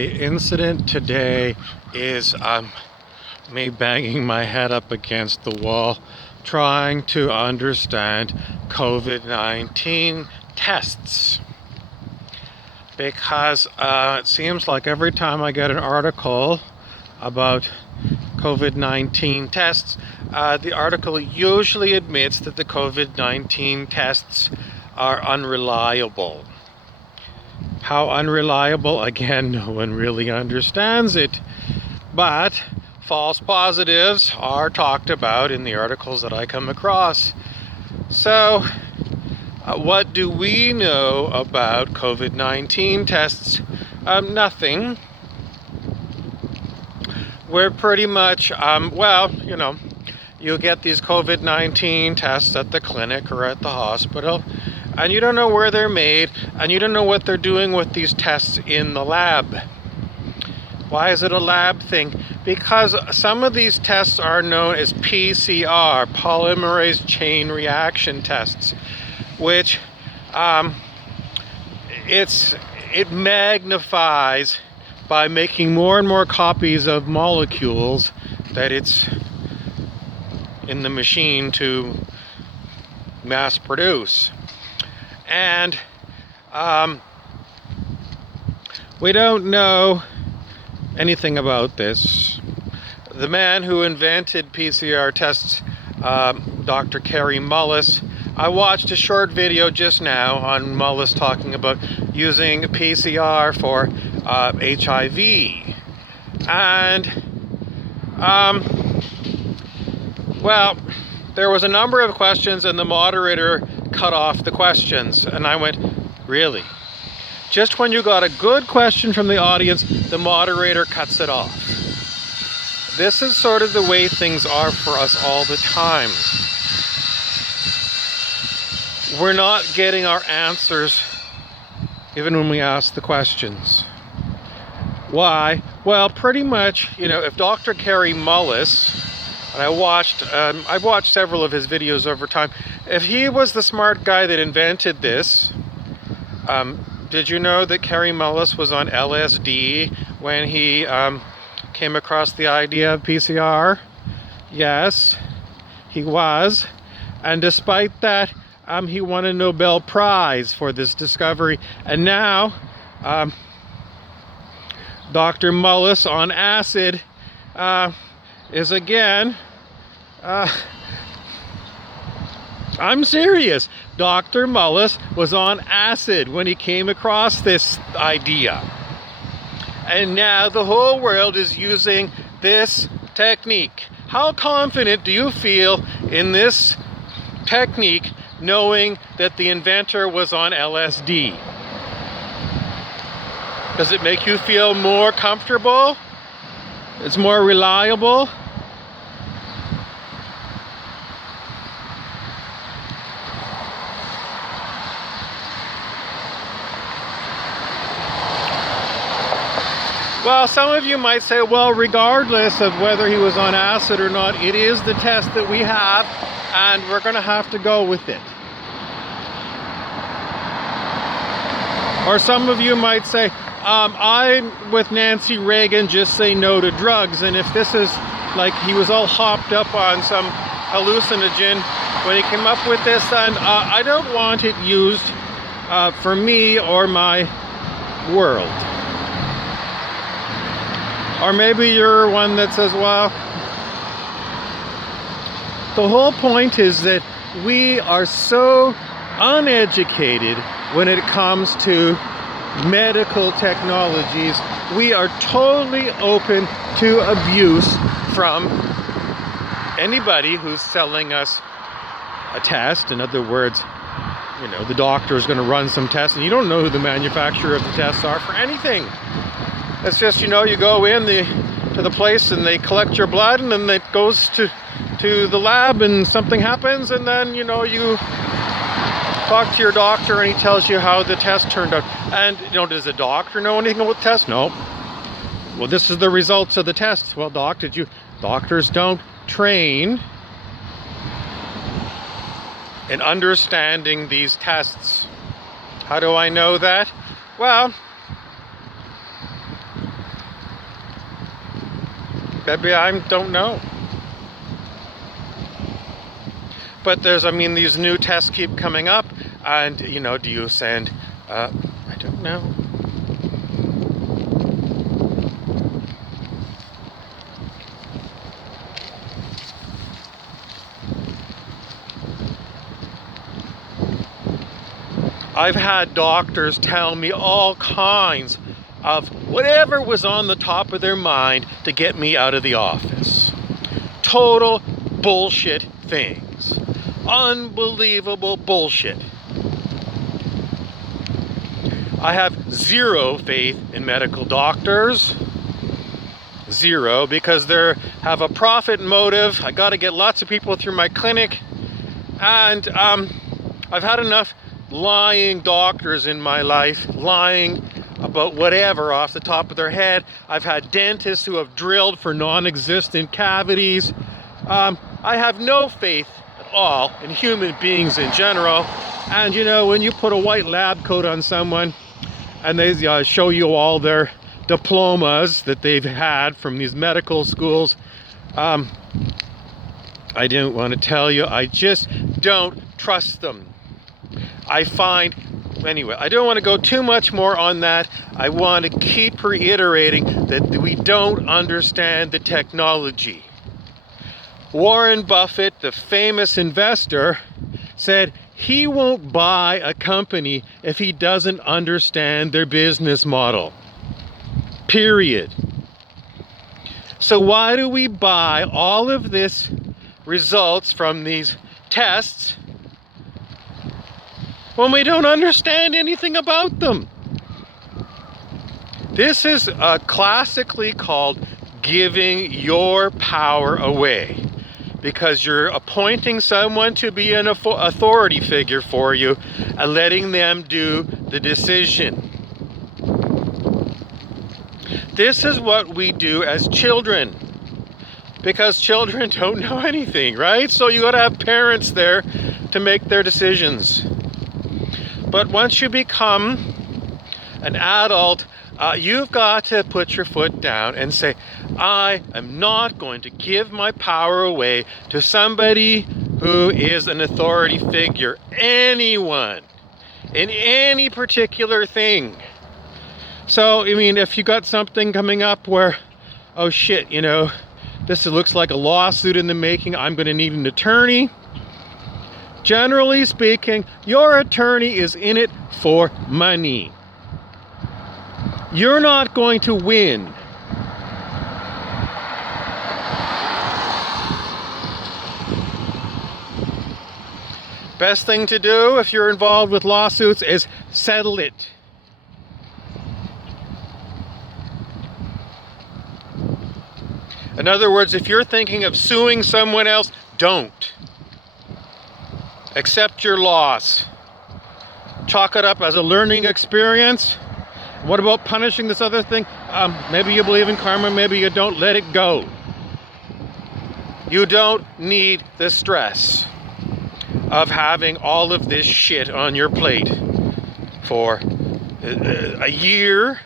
The incident today is me banging my head up against the wall trying to understand COVID-19 tests, because it seems like every time I get an article about COVID-19 tests, the article usually admits that the COVID-19 tests are unreliable. How unreliable? Again, no one really understands it. But false positives are talked about in the articles that I come across. So, what do we know about COVID-19 tests? Nothing. We're pretty much, you get these COVID-19 tests at the clinic or at the hospital, and you don't know where they're made, and you don't know what they're doing with these tests in the lab. Why is it a lab thing? Because some of these tests are known as PCR, polymerase chain reaction tests, which it magnifies by making more and more copies of molecules that it's in the machine to mass produce. And we don't know anything about this. The man who invented PCR tests, Dr. Kary Mullis, I watched a short video just now on Mullis talking about using PCR for HIV. And, there was a number of questions and the moderator cut off the questions. And I went, really? Just when you got a good question from the audience, the moderator cuts it off. This is sort of the way things are for us all the time. We're not getting our answers even when we ask the questions. Why? Well, pretty much, if Dr. Kary Mullis, and I've watched several of his videos over time, if he was the smart guy that invented this, did you know that Kary Mullis was on LSD when he came across the idea of PCR? Yes, he was. And despite that, he won a Nobel Prize for this discovery. And now, Dr. Mullis on acid is again... I'm serious. Dr. Mullis was on acid when he came across this idea. And now the whole world is using this technique. How confident do you feel in this technique knowing that the inventor was on LSD? Does it make you feel more comfortable? It's more reliable? Well, some of you might say, well, regardless of whether he was on acid or not, it is the test that we have, and we're going to have to go with it. Or some of you might say, I'm with Nancy Reagan, just say no to drugs. And if this is like he was all hopped up on some hallucinogen when he came up with this, then I don't want it used for me or my world. Or maybe you're one that says, well, the whole point is that we are so uneducated when it comes to medical technologies. We are totally open to abuse from anybody who's selling us a test. In other words, the doctor is going to run some tests and you don't know who the manufacturer of the tests are for anything. It's just, you go in to the place and they collect your blood and then it goes to the lab and something happens and then, you talk to your doctor and he tells you how the test turned out. And, does the doctor know anything about the test? No. Well, this is the results of the tests. Well, doctors don't train in understanding these tests. How do I know that? Well, Maybe I don't know. But these new tests keep coming up, and do you send? I don't know. I've had doctors tell me all kinds of whatever was on the top of their mind to get me out of the office. Total bullshit things. Unbelievable bullshit. I have zero faith in medical doctors. Zero, because they have a profit motive. I got to get lots of people through my clinic. And I've had enough lying doctors in my life, lying about whatever off the top of their head. I've had dentists who have drilled for non-existent cavities. I have no faith at all in human beings in general. And when you put a white lab coat on someone and they show you all their diplomas that they've had from these medical schools, I don't want to tell you, I just don't trust them. Anyway, I don't want to go too much more on that. I want to keep reiterating that we don't understand the technology. Warren Buffett, the famous investor, said he won't buy a company if he doesn't understand their business model. Period. So why do we buy all of this results from these tests when we don't understand anything about them? This is classically called giving your power away, because you're appointing someone to be an authority figure for you and letting them do the decision. This is what we do as children, because children don't know anything, right? So you got to have parents there to make their decisions. But once you become an adult, you've got to put your foot down and say, I am not going to give my power away to somebody who is an authority figure, anyone, in any particular thing. So, if you got something coming up where, oh shit, this looks like a lawsuit in the making, I'm going to need an attorney. Generally speaking, your attorney is in it for money. You're not going to win. Best thing to do if you're involved with lawsuits is settle it. In other words, if you're thinking of suing someone else, don't. Accept your loss. Chalk it up as a learning experience. What about punishing this other thing? Maybe you believe in karma, maybe you don't. Let it go. You don't need the stress of having all of this shit on your plate for a year,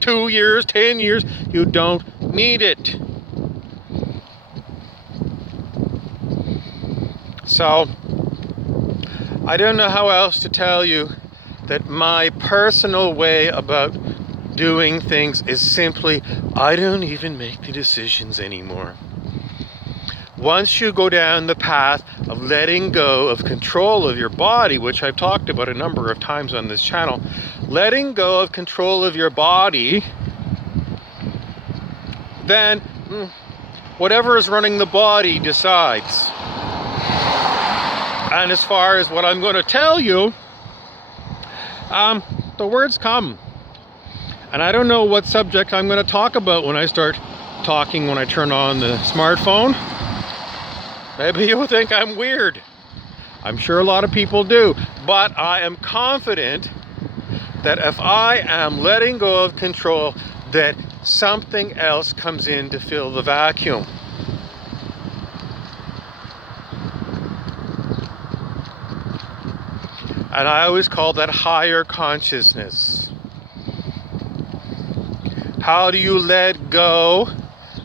2 years, 10 years. You don't need it. So, I don't know how else to tell you that my personal way about doing things is simply, I don't even make the decisions anymore. Once you go down the path of letting go of control of your body, which I've talked about a number of times on this channel, letting go of control of your body, then whatever is running the body decides. And as far as what I'm going to tell you, the words come. And I don't know what subject I'm going to talk about when I start talking, when I turn on the smartphone. Maybe you'll think I'm weird. I'm sure a lot of people do. But I am confident that if I am letting go of control, that something else comes in to fill the vacuum. And I always call that higher consciousness. How do you let go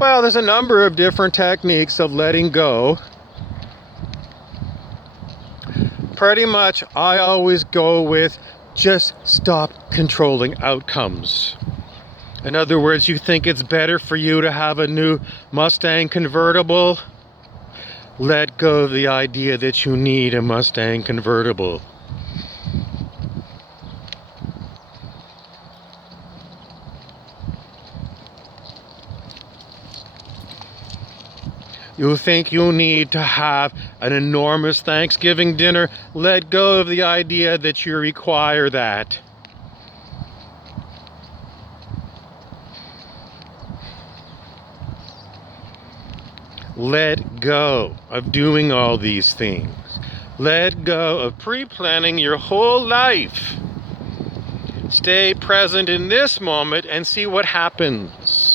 Well, there's a number of different techniques of letting go. Pretty much, I always go with just stop controlling outcomes. In other words, you think it's better for you to have a new Mustang convertible? Let go of the idea that you need a Mustang convertible. You think you need to have an enormous Thanksgiving dinner? Let go of the idea that you require that. Let go of doing all these things. Let go of pre-planning your whole life. Stay present in this moment and see what happens.